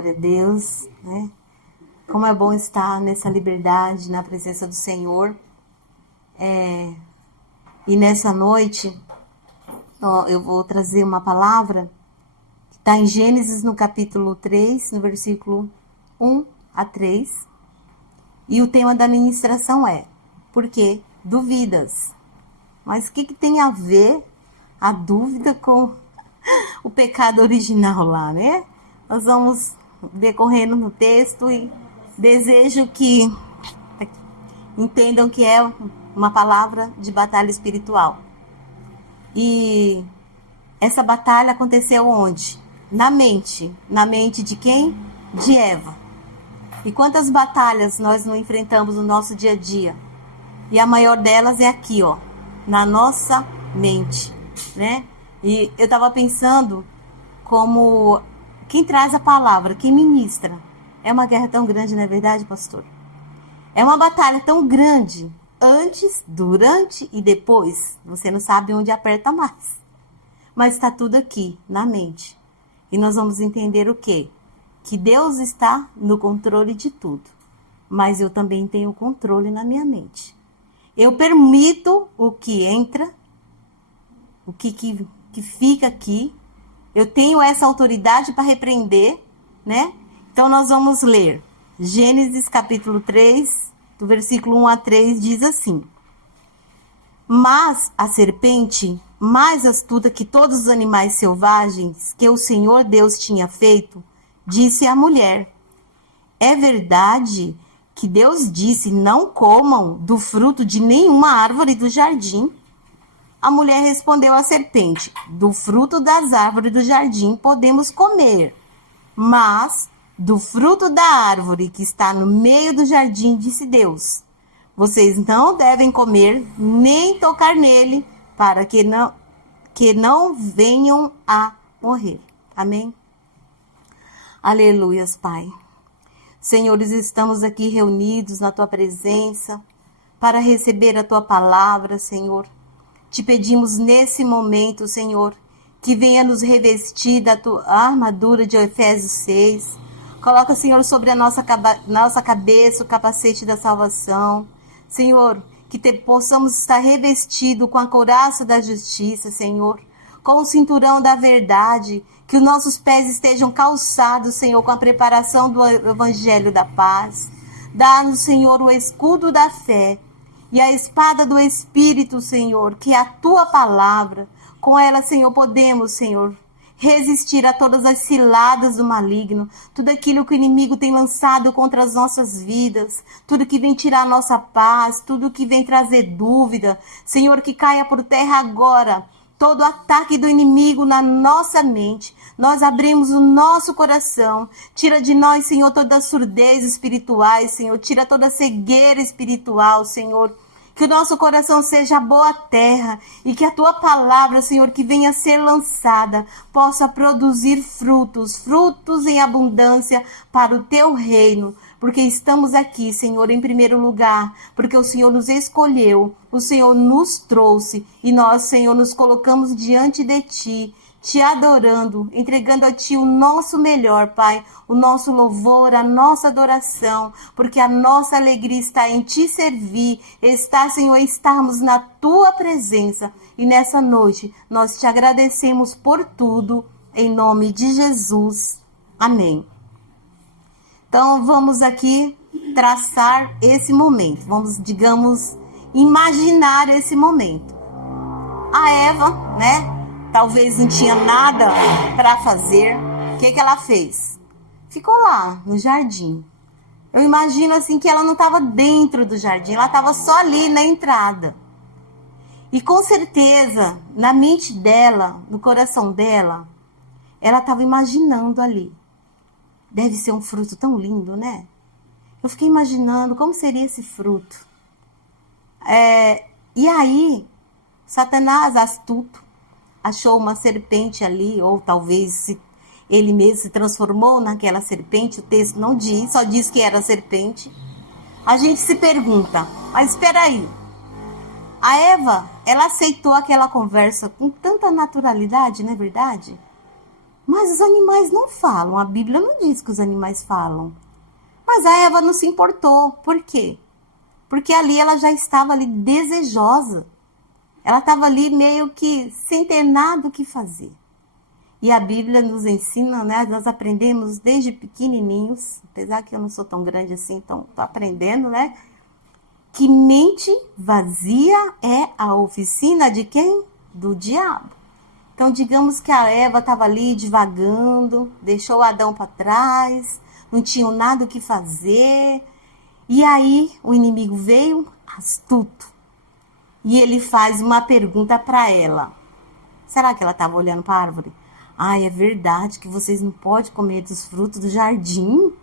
Glória a Deus, né? Como é bom estar nessa liberdade, na presença do Senhor. E nessa noite, eu vou trazer uma palavra que está em Gênesis, no capítulo 3, no versículo 1 a 3. E o tema da ministração é: por que duvidas? Mas o que tem a ver a dúvida com o pecado original lá, né? Nós vamos decorrendo no texto e desejo que entendam que é uma palavra de batalha espiritual. E essa batalha aconteceu onde? Na mente. Na mente de quem? De Eva. E quantas batalhas nós não enfrentamos no nosso dia a dia? E a maior delas é aqui, ó, na nossa mente, né? E eu estava pensando como quem traz a palavra, quem ministra. É uma guerra tão grande, não é verdade, pastor? É uma batalha tão grande, antes, durante e depois. Você não sabe onde aperta mais. Mas está tudo aqui, na mente. E nós vamos entender o quê? Que Deus está no controle de tudo. Mas eu também tenho controle na minha mente. Eu permito o que entra, o que fica aqui. Eu tenho essa autoridade para repreender, né? Então nós vamos ler Gênesis capítulo 3, do versículo 1 a 3, diz assim: Mas a serpente, mais astuta que todos os animais selvagens que o Senhor Deus tinha feito, disse à mulher: É verdade que Deus disse: não comam do fruto de nenhuma árvore do jardim? A mulher respondeu à serpente: do fruto das árvores do jardim podemos comer, mas do fruto da árvore que está no meio do jardim, disse Deus: vocês não devem comer nem tocar nele, para que não venham a morrer. Amém? Aleluias, Pai. Senhores, estamos aqui reunidos na Tua presença para receber a Tua palavra, Senhor. Te pedimos nesse momento, Senhor, que venha nos revestir da Tua armadura de Efésios 6. Coloca, Senhor, sobre a nossa cabeça o capacete da salvação. Senhor, que possamos estar revestidos com a couraça da justiça, Senhor, com o cinturão da verdade, que os nossos pés estejam calçados, Senhor, com a preparação do evangelho da paz. Dá-nos, Senhor, o escudo da fé e a espada do Espírito, Senhor, que é a Tua palavra. Com ela, Senhor, podemos, Senhor, resistir a todas as ciladas do maligno, tudo aquilo que o inimigo tem lançado contra as nossas vidas, tudo que vem tirar a nossa paz, tudo que vem trazer dúvida. Senhor, que caia por terra agora todo ataque do inimigo na nossa mente. Nós abrimos o nosso coração. Tira de nós, Senhor, toda a surdez espiritual, Senhor. Tira toda a cegueira espiritual, Senhor. Que o nosso coração seja boa terra e que a Tua palavra, Senhor, que venha a ser lançada, possa produzir frutos em abundância para o Teu reino. Porque estamos aqui, Senhor, em primeiro lugar, porque o Senhor nos escolheu, o Senhor nos trouxe e nós, Senhor, nos colocamos diante de Ti, Te adorando, entregando a Ti o nosso melhor, Pai, o nosso louvor, a nossa adoração, porque a nossa alegria está em Te servir, está, Senhor, estarmos na Tua presença. E nessa noite nós Te agradecemos por tudo, em nome de Jesus. Amém. Então vamos aqui traçar esse momento, vamos, digamos, imaginar esse momento. A Eva, né? Talvez não tinha nada para fazer. O que ela fez? Ficou lá, no jardim. Eu imagino assim que ela não estava dentro do jardim, ela estava só ali na entrada. E com certeza, na mente dela, no coração dela, ela estava imaginando ali. Deve ser um fruto tão lindo, né? Eu fiquei imaginando como seria esse fruto. E aí, Satanás, astuto, achou uma serpente ali, ou talvez ele mesmo se transformou naquela serpente. O texto não diz, só diz que era serpente. A gente se pergunta, mas espera aí. A Eva, ela aceitou aquela conversa com tanta naturalidade, não é verdade? Mas os animais não falam, a Bíblia não diz que os animais falam. Mas a Eva não se importou. Por quê? Porque ali ela já estava ali desejosa. Ela estava ali meio que sem ter nada o que fazer. E a Bíblia nos ensina, né? Nós aprendemos desde pequenininhos, apesar que eu não sou tão grande assim, então estou aprendendo, né? Que mente vazia é a oficina de quem? Do diabo. Então, digamos que a Eva estava ali divagando, deixou o Adão para trás, não tinha nada o que fazer. E aí o inimigo veio astuto. E ele faz uma pergunta para ela. Será que ela estava olhando para a árvore? É verdade que vocês não podem comer dos frutos do jardim?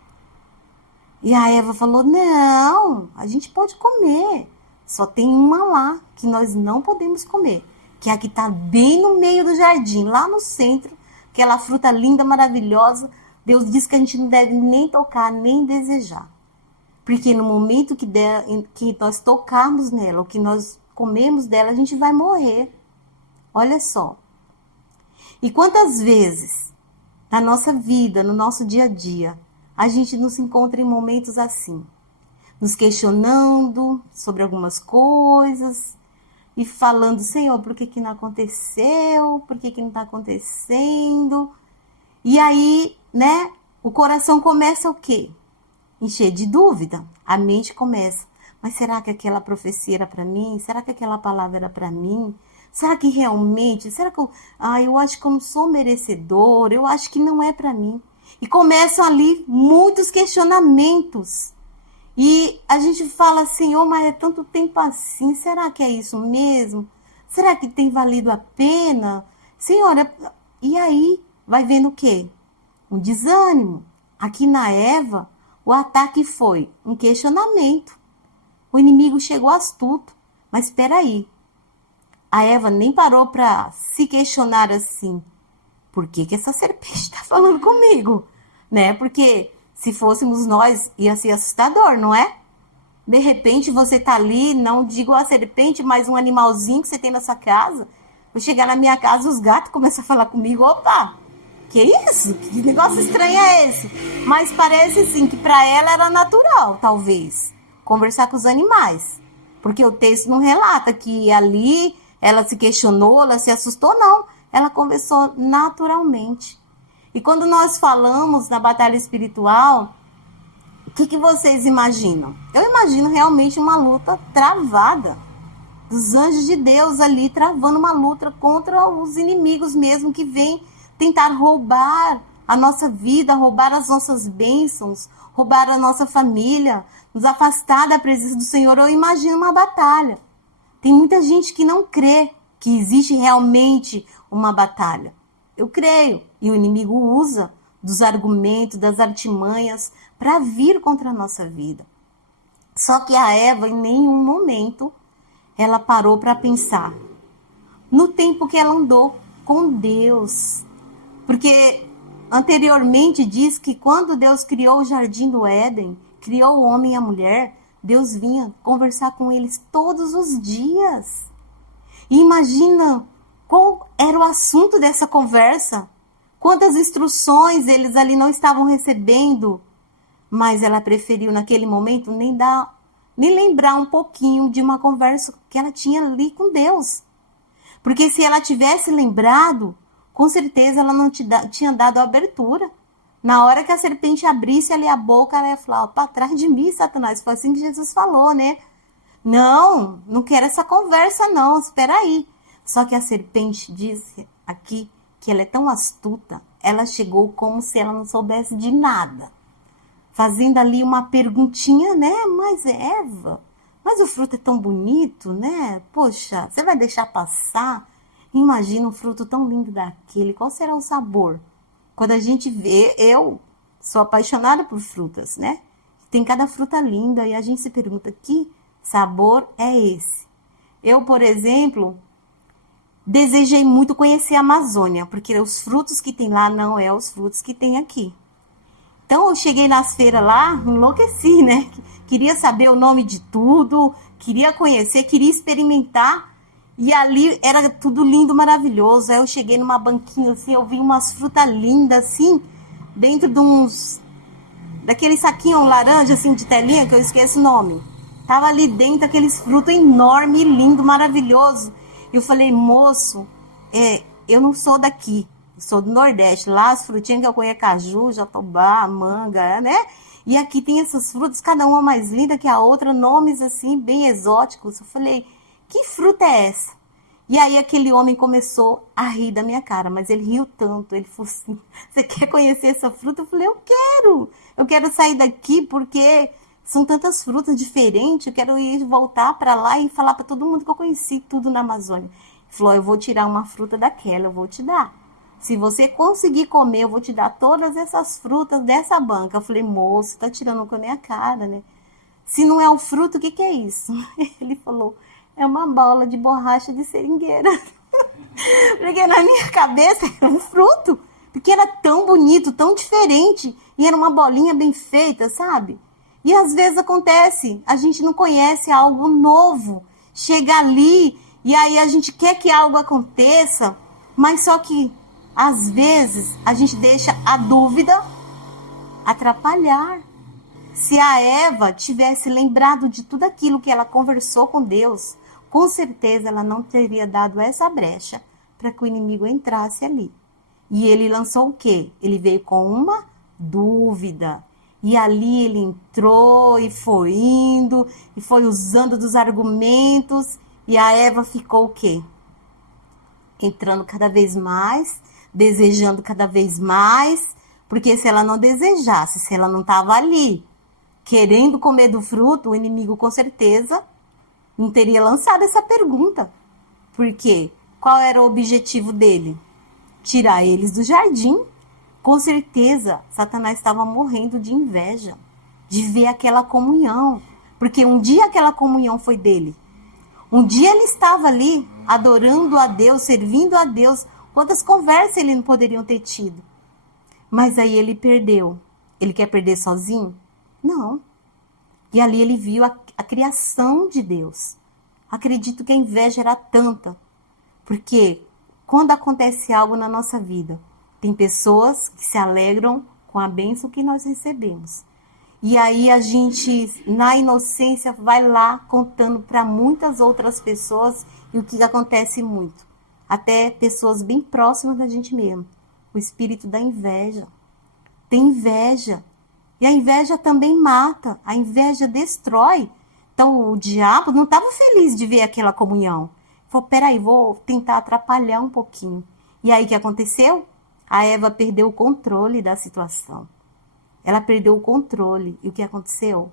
E a Eva falou, não, a gente pode comer. Só tem uma lá que nós não podemos comer. Que é a que está bem no meio do jardim, lá no centro. Aquela fruta linda, maravilhosa. Deus diz que a gente não deve nem tocar, nem desejar. Porque no momento que nós tocarmos nela, ou que nós comemos dela, a gente vai morrer. Olha só. E quantas vezes, na nossa vida, no nosso dia a dia, a gente nos encontra em momentos assim, nos questionando sobre algumas coisas e falando, Senhor, por que não aconteceu? Por que não está acontecendo? E aí, né, o coração começa o quê? Encher de dúvida. A mente começa, mas será que aquela profecia era para mim? Será que aquela palavra era para mim? Será que realmente? Será que eu acho que eu não sou merecedor? Eu acho que não é para mim. E começam ali muitos questionamentos. E a gente fala, Senhor, mas é tanto tempo assim. Será que é isso mesmo? Será que tem valido a pena? Senhor, e aí vai vendo o quê? Um desânimo. Aqui na Eva, o ataque foi um questionamento. O inimigo chegou astuto. Mas espera aí. A Eva nem parou para se questionar assim. Por que essa serpente está falando comigo? Né? Porque se fôssemos nós, ia ser assustador, não é? De repente você tá ali, não digo a serpente, mas um animalzinho que você tem na sua casa. Eu chegar na minha casa, os gatos começam a falar comigo. Opa, que isso? Que negócio estranho é esse? Mas parece sim que para ela era natural, talvez, conversar com os animais. Porque o texto não relata que ali ela se questionou, ela se assustou, não. Ela conversou naturalmente. E quando nós falamos na batalha espiritual, o que vocês imaginam? Eu imagino realmente uma luta travada. Dos anjos de Deus ali travando uma luta contra os inimigos mesmo que vêm tentar roubar a nossa vida, roubar as nossas bênçãos, roubar a nossa família, nos afastar da presença do Senhor. Eu imagino uma batalha. Tem muita gente que não crê que existe realmente uma batalha. Eu creio. E o inimigo usa dos argumentos, das artimanhas para vir contra a nossa vida. Só que a Eva, em nenhum momento, ela parou para pensar no tempo que ela andou com Deus. Porque anteriormente diz que quando Deus criou o jardim do Éden, criou o homem e a mulher, Deus vinha conversar com eles todos os dias. E imagina qual era o assunto dessa conversa. Quantas instruções eles ali não estavam recebendo. Mas ela preferiu naquele momento nem lembrar um pouquinho de uma conversa que ela tinha ali com Deus. Porque se ela tivesse lembrado, com certeza ela não tinha dado abertura. Na hora que a serpente abrisse ali a boca, ela ia falar, para trás de mim, Satanás. Foi assim que Jesus falou, né? Não quero essa conversa não, espera aí. Só que a serpente disse aqui que ela é tão astuta, ela chegou como se ela não soubesse de nada. Fazendo ali uma perguntinha, né? Mas Eva, mas o fruto é tão bonito, né? Poxa, você vai deixar passar? Imagina um fruto tão lindo daquele, qual será o sabor? Quando a gente vê, eu sou apaixonada por frutas, né? Tem cada fruta linda e a gente se pergunta, que sabor é esse? Eu, por exemplo, desejei muito conhecer a Amazônia, porque os frutos que tem lá não é os frutos que tem aqui. Então eu cheguei nas feiras lá, enlouqueci, né? Queria saber o nome de tudo, queria conhecer, queria experimentar. E ali era tudo lindo, maravilhoso. Aí eu cheguei numa banquinha assim, eu vi umas frutas lindas assim, dentro de uns... daquele saquinho laranja assim de telinha, que eu esqueço o nome. Tava ali dentro aqueles frutos enormes, lindo, maravilhoso. E eu falei, moço, eu não sou daqui, sou do Nordeste. Lá as frutinhas que eu conheço é caju, jatobá, manga, né? E aqui tem essas frutas, cada uma mais linda que a outra, nomes assim, bem exóticos. Eu falei, que fruta é essa? E aí aquele homem começou a rir da minha cara, mas ele riu tanto, ele falou assim, você quer conhecer essa fruta? Eu falei, eu quero sair daqui porque são tantas frutas diferentes, eu quero ir voltar para lá e falar para todo mundo que eu conheci tudo na Amazônia. Ele falou, eu vou tirar uma fruta daquela, eu vou te dar. Se você conseguir comer, eu vou te dar todas essas frutas dessa banca. Eu falei, moço, tá tirando com a minha cara, né? Se não é um fruto, o que é isso? Ele falou, é uma bola de borracha de seringueira. Porque na minha cabeça era um fruto. Porque era tão bonito, tão diferente. E era uma bolinha bem feita, sabe? E às vezes acontece, a gente não conhece algo novo. Chega ali e aí a gente quer que algo aconteça, mas só que às vezes a gente deixa a dúvida atrapalhar. Se a Eva tivesse lembrado de tudo aquilo que ela conversou com Deus, com certeza ela não teria dado essa brecha para que o inimigo entrasse ali. E ele lançou o quê? Ele veio com uma dúvida. E ali ele entrou e foi indo, e foi usando dos argumentos, e a Eva ficou o quê? Entrando cada vez mais, desejando cada vez mais, porque se ela não desejasse, se ela não estava ali, querendo comer do fruto, o inimigo com certeza não teria lançado essa pergunta. Por quê? Qual era o objetivo dele? Tirar eles do jardim. Com certeza, Satanás estava morrendo de inveja, de ver aquela comunhão. Porque um dia aquela comunhão foi dele. Um dia ele estava ali, adorando a Deus, servindo a Deus. Quantas conversas ele não poderiam ter tido? Mas aí ele perdeu. Ele quer perder sozinho? Não. E ali ele viu a criação de Deus. Acredito que a inveja era tanta. Porque quando acontece algo na nossa vida, tem pessoas que se alegram com a bênção que nós recebemos. E aí a gente, na inocência, vai lá contando para muitas outras pessoas, e o que acontece muito. Até pessoas bem próximas da gente mesmo. O espírito da inveja. Tem inveja. E a inveja também mata. A inveja destrói. Então o diabo não estava feliz de ver aquela comunhão. Falou, peraí, vou tentar atrapalhar um pouquinho. E aí o que aconteceu? A Eva perdeu o controle da situação. Ela perdeu o controle. E o que aconteceu?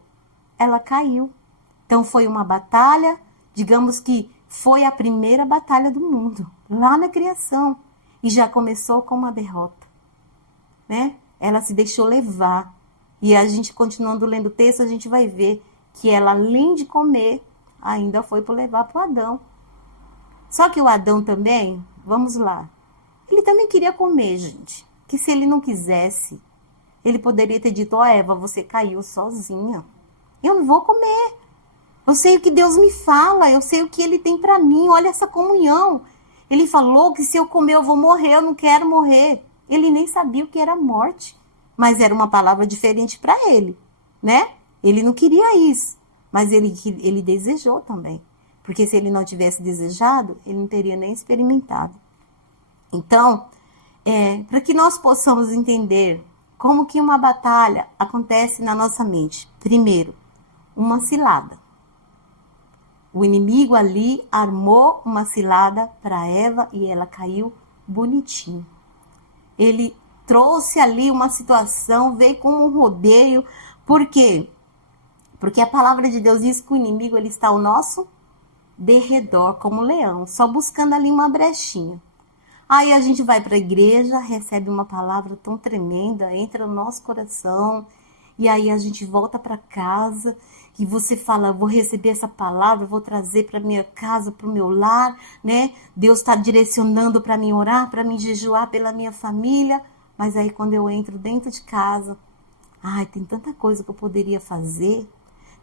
Ela caiu. Então foi uma batalha, digamos que foi a primeira batalha do mundo, lá na criação. E já começou com uma derrota. Né? Ela se deixou levar. E a gente, continuando lendo o texto, a gente vai ver que ela, além de comer, ainda foi para levar para o Adão. Só que o Adão também, vamos lá, ele também queria comer, gente. Que se ele não quisesse, ele poderia ter dito, Eva, você caiu sozinha. Eu não vou comer. Eu sei o que Deus me fala, eu sei o que ele tem para mim, olha essa comunhão. Ele falou que se eu comer eu vou morrer, eu não quero morrer. Ele nem sabia o que era morte, mas era uma palavra diferente para ele, né? Ele não queria isso, mas ele desejou também. Porque se ele não tivesse desejado, ele não teria nem experimentado. Então, para que nós possamos entender como que uma batalha acontece na nossa mente. Primeiro, uma cilada. O inimigo ali armou uma cilada para Eva e ela caiu bonitinho. Ele trouxe ali uma situação, veio com um rodeio. Por quê? Porque a palavra de Deus diz que o inimigo ele está ao nosso derredor, como leão, só buscando ali uma brechinha. Aí a gente vai para a igreja, recebe uma palavra tão tremenda, entra no nosso coração, e aí a gente volta para casa, e você fala, vou receber essa palavra, vou trazer para minha casa, para o meu lar, né? Deus está direcionando para mim orar, para mim jejuar pela minha família, mas aí quando eu entro dentro de casa, tem tanta coisa que eu poderia fazer,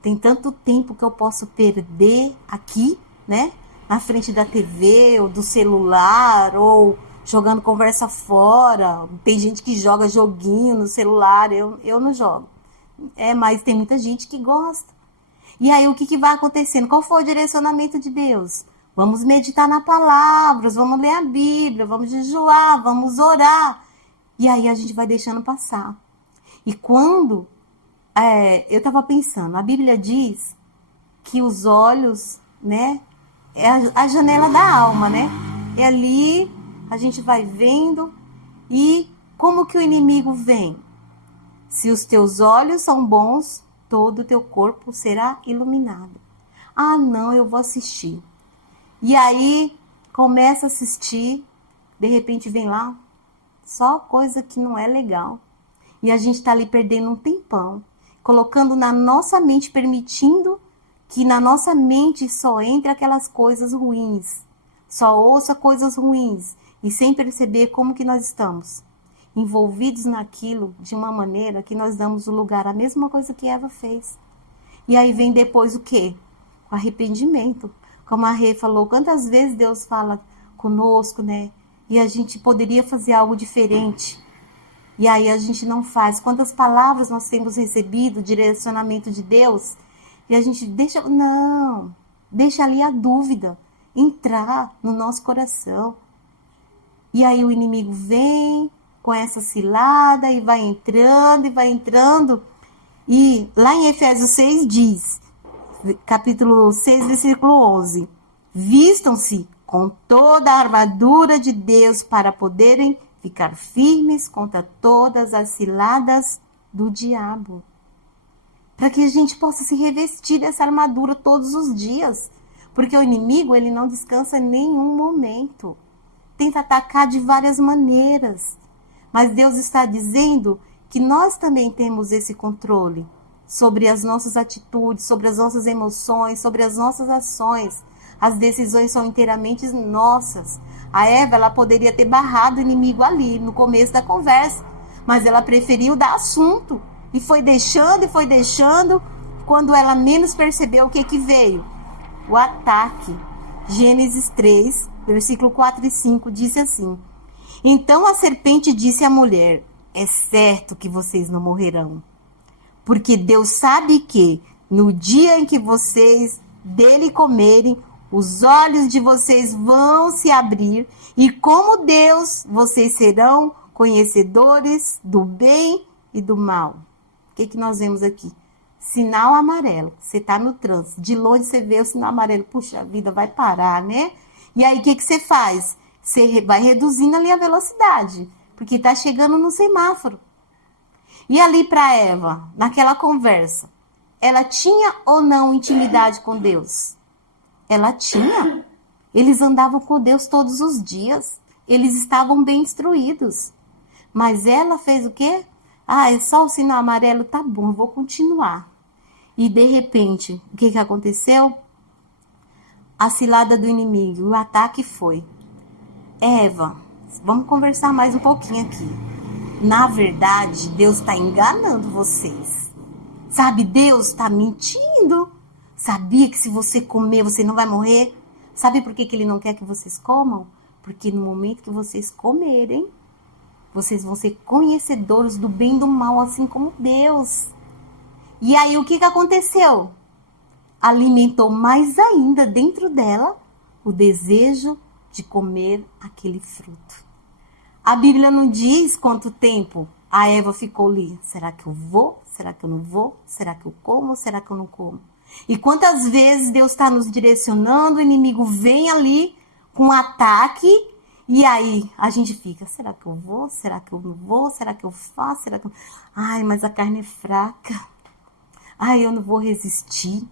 tem tanto tempo que eu posso perder aqui, né? na frente da TV ou do celular, ou jogando conversa fora. Tem gente que joga joguinho no celular, eu não jogo. Mas tem muita gente que gosta. E aí o que vai acontecendo? Qual foi o direcionamento de Deus? Vamos meditar na palavra, vamos ler a Bíblia, vamos jejuar, vamos orar. E aí a gente vai deixando passar. E quando eu estava pensando, a Bíblia diz que os olhos, né, é a janela da alma, né? É ali, a gente vai vendo. E como que o inimigo vem? Se os teus olhos são bons, todo o teu corpo será iluminado. Ah, não, eu vou assistir. E aí, começa a assistir, de repente vem lá, só coisa que não é legal. E a gente está ali perdendo um tempão, colocando na nossa mente, permitindo que na nossa mente só entre aquelas coisas ruins, só ouça coisas ruins, e sem perceber como que nós estamos envolvidos naquilo de uma maneira que nós damos o lugar à mesma coisa que Eva fez. E aí vem depois o quê? O arrependimento. Como a Rê falou, quantas vezes Deus fala conosco, né? E a gente poderia fazer algo diferente. E aí a gente não faz. Quantas palavras nós temos recebido, direcionamento de Deus, e a gente deixa ali a dúvida entrar no nosso coração. E aí o inimigo vem com essa cilada e vai entrando e vai entrando. E lá em Efésios 6 diz, capítulo 6, versículo 11, vistam-se com toda a armadura de Deus para poderem ficar firmes contra todas as ciladas do diabo. Para que a gente possa se revestir dessa armadura todos os dias. Porque o inimigo, ele não descansa em nenhum momento. Tenta atacar de várias maneiras. Mas Deus está dizendo que nós também temos esse controle sobre as nossas atitudes, sobre as nossas emoções, sobre as nossas ações. As decisões são inteiramente nossas. A Eva, ela poderia ter barrado o inimigo ali, no começo da conversa, mas ela preferiu dar assunto. E foi deixando, quando ela menos percebeu o que veio? O ataque. Gênesis 3, versículo 4 e 5, diz assim: então a serpente disse à mulher, é certo que vocês não morrerão, porque Deus sabe que no dia em que vocês dele comerem, os olhos de vocês vão se abrir e como Deus, vocês serão conhecedores do bem e do mal. O que nós vemos aqui? Sinal amarelo. Você está no trânsito, de longe você vê o sinal amarelo, puxa, a vida vai parar, né? E aí o que você faz? Você vai reduzindo ali a velocidade, porque está chegando no semáforo. E ali para Eva, naquela conversa, ela tinha ou não intimidade com Deus? Ela tinha. Eles andavam com Deus todos os dias. Eles estavam bem instruídos. Mas ela fez o quê? É só o sinal amarelo, tá bom, eu vou continuar. E de repente, o que aconteceu? A cilada do inimigo, o ataque foi: Eva, vamos conversar mais um pouquinho aqui. Na verdade, Deus está enganando vocês. Sabe, Deus está mentindo. Sabia que se você comer, você não vai morrer? Sabe por que Ele não quer que vocês comam? Porque no momento que vocês comerem, vocês vão ser conhecedores do bem e do mal, assim como Deus. E aí, o que aconteceu? Alimentou mais ainda dentro dela o desejo de comer aquele fruto. A Bíblia não diz quanto tempo a Eva ficou ali. Será que eu vou? Será que eu não vou? Será que eu como? Será que eu não como? E quantas vezes Deus está nos direcionando, o inimigo vem ali com um ataque, e aí a gente fica, será que eu vou? Será que eu não vou? Será que eu faço? Será que eu... mas a carne é fraca. Eu não vou resistir.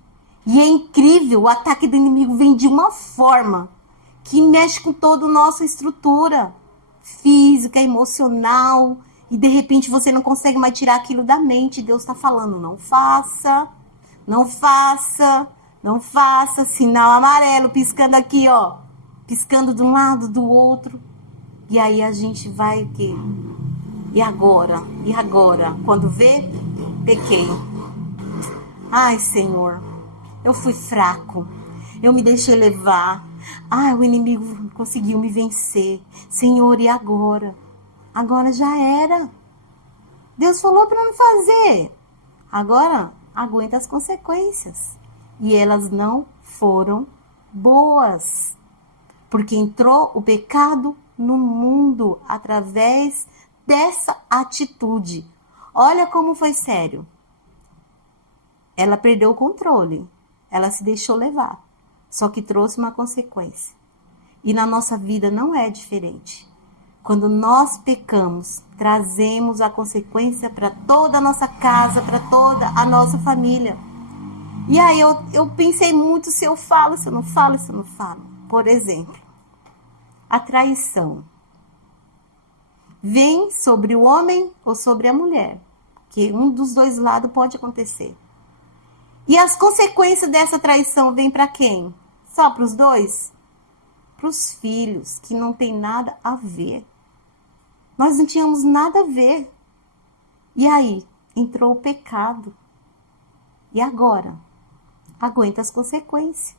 E é incrível, o ataque do inimigo vem de uma forma que mexe com toda a nossa estrutura física, emocional, e de repente você não consegue mais tirar aquilo da mente. Deus está falando, não faça, não faça, não faça. Sinal amarelo piscando aqui, ó, piscando de um lado, do outro. E aí a gente vai o quê? E agora? E agora? Quando vê, pequei. Ai, Senhor, eu fui fraco, eu me deixei levar. O inimigo conseguiu me vencer. Senhor, e agora? Agora já era. Deus falou para não fazer. Agora, aguenta as consequências. E elas não foram boas. Porque entrou o pecado no mundo através dessa atitude. Olha como foi sério. Ela perdeu o controle. Ela se deixou levar. Só que trouxe uma consequência. E na nossa vida não é diferente. Quando nós pecamos, trazemos a consequência para toda a nossa casa, para toda a nossa família. E aí eu pensei muito se eu falo, se eu não falo, se eu não falo. Por exemplo, a traição. Vem sobre o homem ou sobre a mulher. Que um dos dois lados pode acontecer. E as consequências dessa traição vêm para quem? Só para os dois? Para os filhos, que não tem nada a ver. Nós não tínhamos nada a ver. E aí, entrou o pecado. E agora? Aguenta as consequências.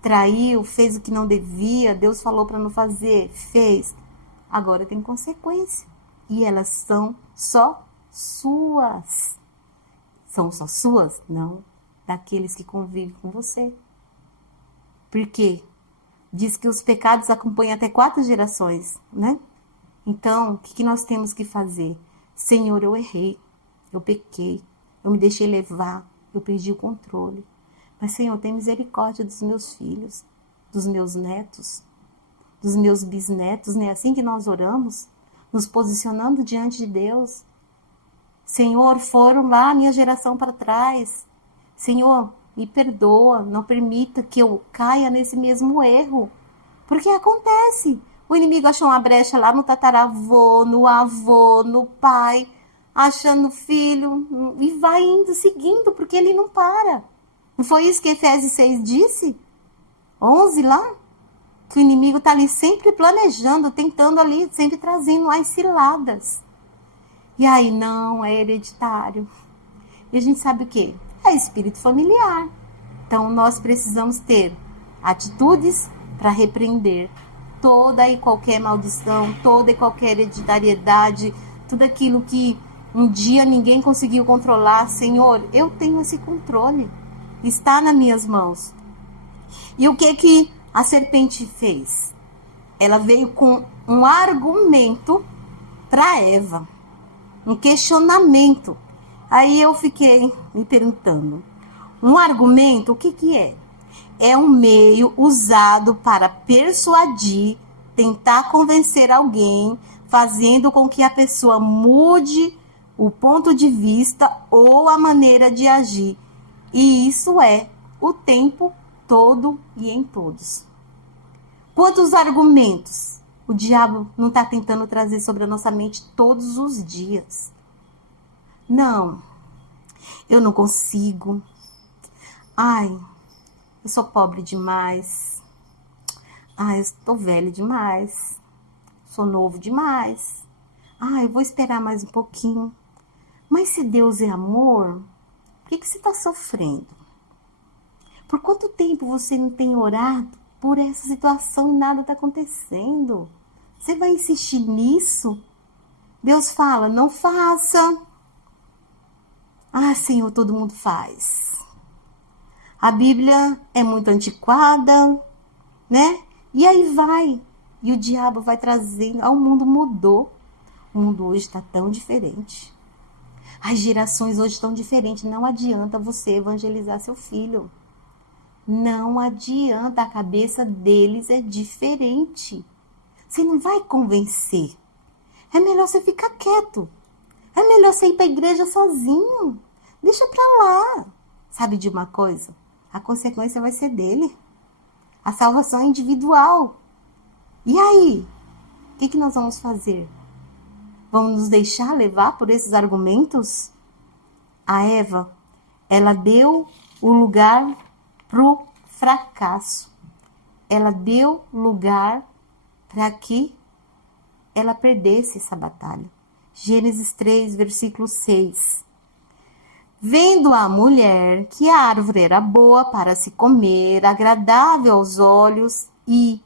Traiu, fez o que não devia, Deus falou para não fazer, fez. Agora tem consequência. E elas são só suas. São só suas? Não. Daqueles que convivem com você. Por quê? Diz que os pecados acompanham até 4 gerações, né? Então, o que nós temos que fazer? Senhor, eu errei, eu pequei, eu me deixei levar, eu perdi o controle. Mas, Senhor, tem misericórdia dos meus filhos, dos meus netos, dos meus bisnetos, não é assim que nós oramos? Nos posicionando diante de Deus. Senhor, foram lá a minha geração para trás. Senhor, me perdoa, não permita que eu caia nesse mesmo erro. Porque acontece. O inimigo achou uma brecha lá no tataravô, no avô, no pai, achando filho, e vai indo, seguindo, porque ele não para. Não foi isso que Efésios 6 disse? 11 lá? Que o inimigo está ali sempre planejando, tentando ali, sempre trazendo as ciladas. E aí, não, é hereditário. E a gente sabe o quê? É espírito familiar. Então, nós precisamos ter atitudes para repreender toda e qualquer maldição, toda e qualquer hereditariedade, tudo aquilo que um dia ninguém conseguiu controlar. Senhor, eu tenho esse controle. Está nas minhas mãos. E o que a serpente fez? Ela veio com um argumento para Eva. Um questionamento. Aí eu fiquei me perguntando. Um argumento, o que é? É um meio usado para persuadir, tentar convencer alguém, fazendo com que a pessoa mude o ponto de vista ou a maneira de agir. E isso é o tempo todo e em todos. Quantos argumentos o diabo não está tentando trazer sobre a nossa mente todos os dias? Não, eu não consigo. Eu sou pobre demais. Eu estou velho demais. Sou novo demais. Eu vou esperar mais um pouquinho. Mas se Deus é amor, por que você está sofrendo? Por quanto tempo você não tem orado por essa situação e nada está acontecendo? Você vai insistir nisso? Deus fala, não faça. Senhor, todo mundo faz. A Bíblia é muito antiquada, né? E aí vai. E o diabo vai trazendo. O mundo mudou. O mundo hoje está tão diferente. As gerações hoje estão diferentes. Não adianta você evangelizar seu filho. Não adianta. A cabeça deles é diferente. Você não vai convencer. É melhor você ficar quieto. É melhor você ir para a igreja sozinho. Deixa para lá. Sabe de uma coisa? A consequência vai ser dele. A salvação é individual. E aí? O que nós vamos fazer? Vamos nos deixar levar por esses argumentos? A Eva, ela deu o lugar para o fracasso. Ela deu lugar para que ela perdesse essa batalha. Gênesis 3, versículo 6. Vendo a mulher que a árvore era boa para se comer, agradável aos olhos e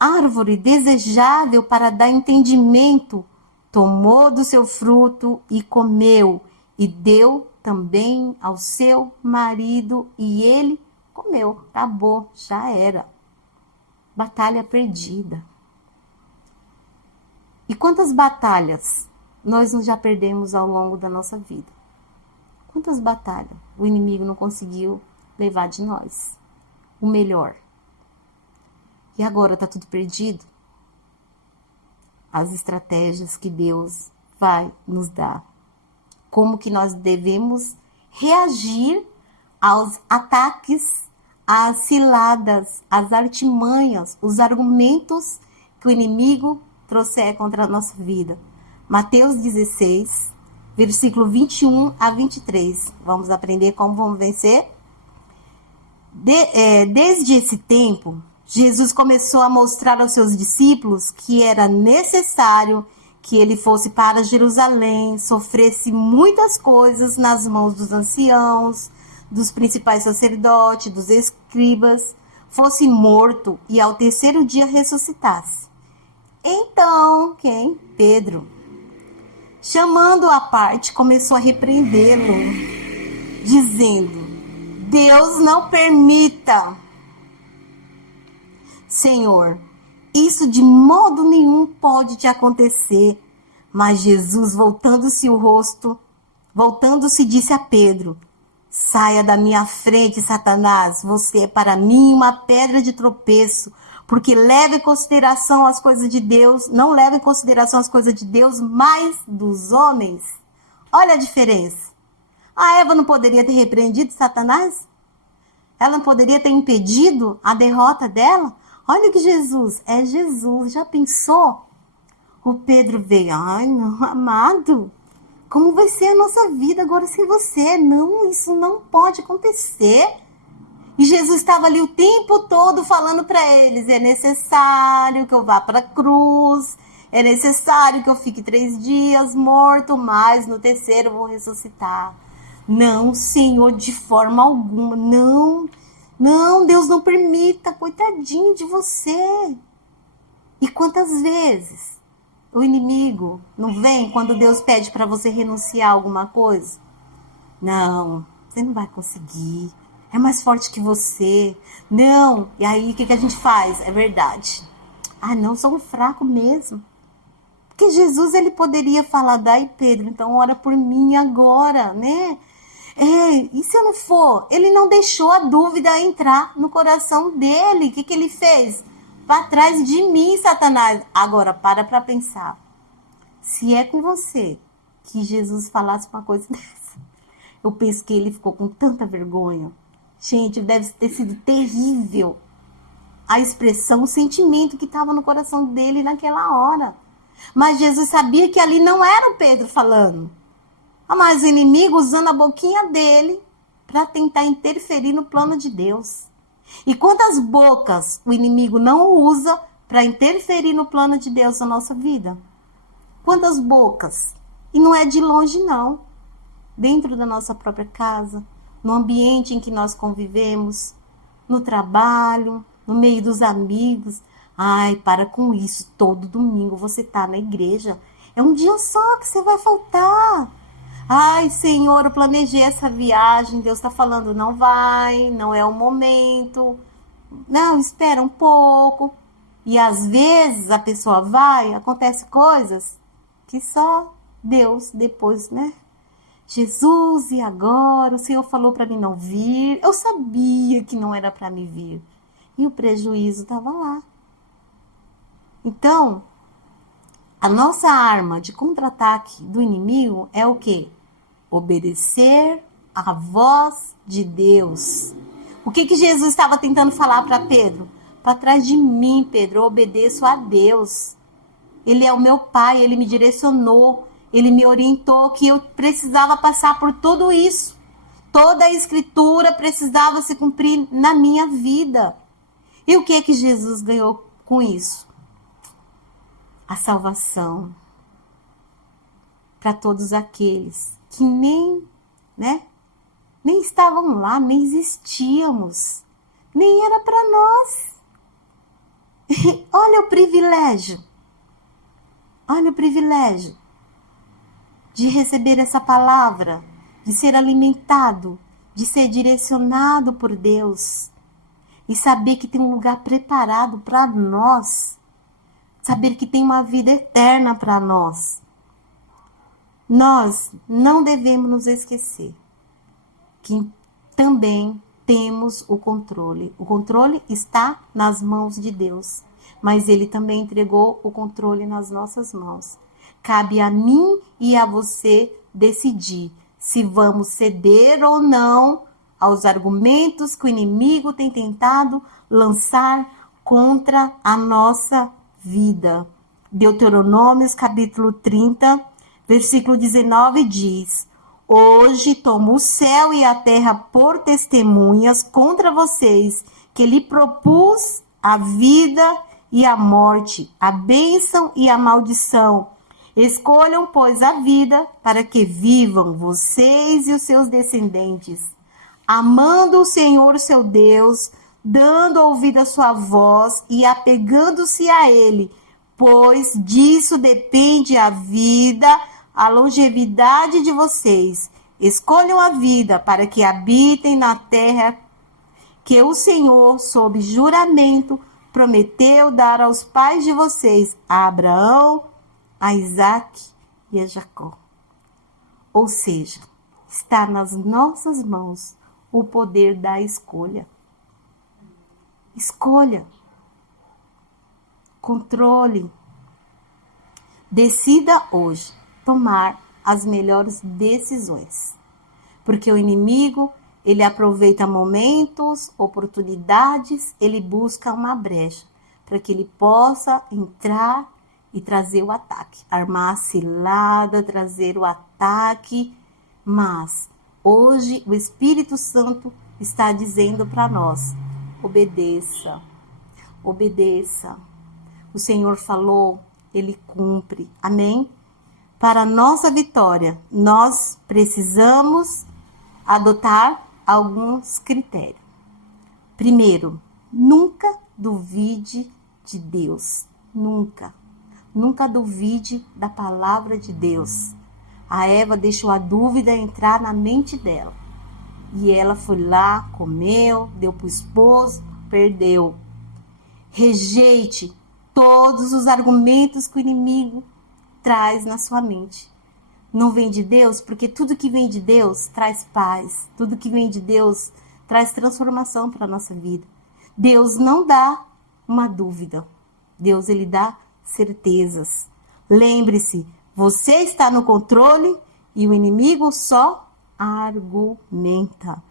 árvore desejável para dar entendimento, tomou do seu fruto e comeu, e deu também ao seu marido, e ele comeu. Acabou, já era. Batalha perdida. E quantas batalhas nós já perdemos ao longo da nossa vida? Quantas batalhas o inimigo não conseguiu levar de nós? O melhor. E agora está tudo perdido? As estratégias que Deus vai nos dar. Como que nós devemos reagir aos ataques, às ciladas, às artimanhas, os argumentos que o inimigo trouxer contra a nossa vida. Mateus 16, versículo 21 a 23. Vamos aprender como vamos vencer? Desde esse tempo, Jesus começou a mostrar aos seus discípulos que era necessário que ele fosse para Jerusalém, sofresse muitas coisas nas mãos dos anciãos, dos principais sacerdotes, dos escribas, fosse morto e ao terceiro dia ressuscitasse. Então, quem? Pedro, chamando-o à parte, começou a repreendê-lo, dizendo: Deus não permita, Senhor, isso de modo nenhum pode te acontecer. Mas Jesus, voltando-se, disse a Pedro: saia da minha frente, Satanás, você é para mim uma pedra de tropeço, porque leva em consideração as coisas de Deus, não leva em consideração as coisas de Deus, mas dos homens. Olha a diferença. A Eva não poderia ter repreendido Satanás? Ela não poderia ter impedido a derrota dela? Olha que Jesus, é Jesus, já pensou? O Pedro veio, ai não, amado, como vai ser a nossa vida agora sem você? Não, isso não pode acontecer. E Jesus estava ali o tempo todo falando para eles, é necessário que eu vá para a cruz, é necessário que eu fique 3 dias morto, mas no terceiro eu vou ressuscitar. Não, Senhor, de forma alguma, não. Não, Deus não permita, coitadinho de você. E quantas vezes o inimigo não vem quando Deus pede para você renunciar a alguma coisa? Não, você não vai conseguir. É mais forte que você. Não. E aí, o que a gente faz? É verdade. Ah, não, sou um fraco mesmo. Porque Jesus, ele poderia falar, daí Pedro, então ora por mim agora, né? E se eu não for? Ele não deixou a dúvida entrar no coração dele. O que ele fez? Para trás de mim, Satanás. Agora, para pensar. Se é com você que Jesus falasse uma coisa dessa, eu penso que ele ficou com tanta vergonha. Gente, deve ter sido terrível a expressão, o sentimento que estava no coração dele naquela hora. Mas Jesus sabia que ali não era o Pedro falando. Mas o inimigo usando a boquinha dele para tentar interferir no plano de Deus. E quantas bocas o inimigo não usa para interferir no plano de Deus na nossa vida? Quantas bocas? E não é de longe, não. Dentro da nossa própria casa, no ambiente em que nós convivemos, no trabalho, no meio dos amigos. Ai, para com isso, todo domingo você está na igreja. É um dia só que você vai faltar. Ai, Senhor, eu planejei essa viagem. Deus está falando, não vai, não é o momento. Não, espera um pouco. E às vezes a pessoa vai, acontece coisas que só Deus depois, né? Jesus, e agora? O Senhor falou para mim não vir. Eu sabia que não era para mim vir. E o prejuízo estava lá. Então, a nossa arma de contra-ataque do inimigo é o quê? Obedecer à voz de Deus. O que Jesus estava tentando falar para Pedro? Para trás de mim, Pedro, eu obedeço a Deus. Ele é o meu pai, ele me direcionou, ele me orientou que eu precisava passar por tudo isso. Toda a escritura precisava se cumprir na minha vida. E o que Jesus ganhou com isso? A salvação para todos aqueles que nem, né, nem estavam lá, nem existíamos, nem era para nós. Olha o privilégio de receber essa palavra, de ser alimentado, de ser direcionado por Deus e saber que tem um lugar preparado para nós, saber que tem uma vida eterna para nós. Nós não devemos nos esquecer que também temos o controle. O controle está nas mãos de Deus, mas Ele também entregou o controle nas nossas mãos. Cabe a mim e a você decidir se vamos ceder ou não aos argumentos que o inimigo tem tentado lançar contra a nossa vida. Deuteronômios capítulo 30, versículo 19 diz: hoje tomo o céu e a terra por testemunhas contra vocês, que lhe propus a vida e a morte, a bênção e a maldição. Escolham, pois, a vida para que vivam vocês e os seus descendentes, amando o Senhor seu Deus, dando ouvido à sua voz e apegando-se a Ele, pois disso depende a vida, a longevidade de vocês. Escolham a vida para que habitem na terra que o Senhor, sob juramento, prometeu dar aos pais de vocês, a Abraão, a Isaac e a Jacó. Ou seja, está nas nossas mãos o poder da escolha. Escolha. Controle. Decida hoje tomar as melhores decisões. Porque o inimigo, ele aproveita momentos, oportunidades, ele busca uma brecha para que ele possa entrar e trazer o ataque, armar a cilada, trazer o ataque. Mas hoje o Espírito Santo está dizendo para nós: obedeça, obedeça. O Senhor falou, Ele cumpre. Amém? Para a nossa vitória, nós precisamos adotar alguns critérios. Primeiro, nunca duvide de Deus. Nunca. Nunca duvide da palavra de Deus. A Eva deixou a dúvida entrar na mente dela. E ela foi lá, comeu, deu para o esposo, perdeu. Rejeite todos os argumentos que o inimigo traz na sua mente. Não vem de Deus, porque tudo que vem de Deus traz paz. Tudo que vem de Deus traz transformação para a nossa vida. Deus não dá uma dúvida. Deus, Ele dá certezas. Lembre-se, você está no controle e o inimigo só argumenta.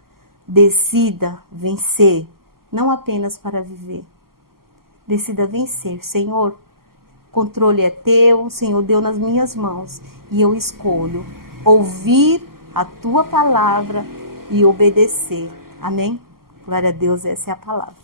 Decida vencer, não apenas para viver. Decida vencer. Senhor, o controle é teu, o Senhor deu nas minhas mãos e eu escolho ouvir a tua palavra e obedecer. Amém? Glória a Deus, essa é a palavra.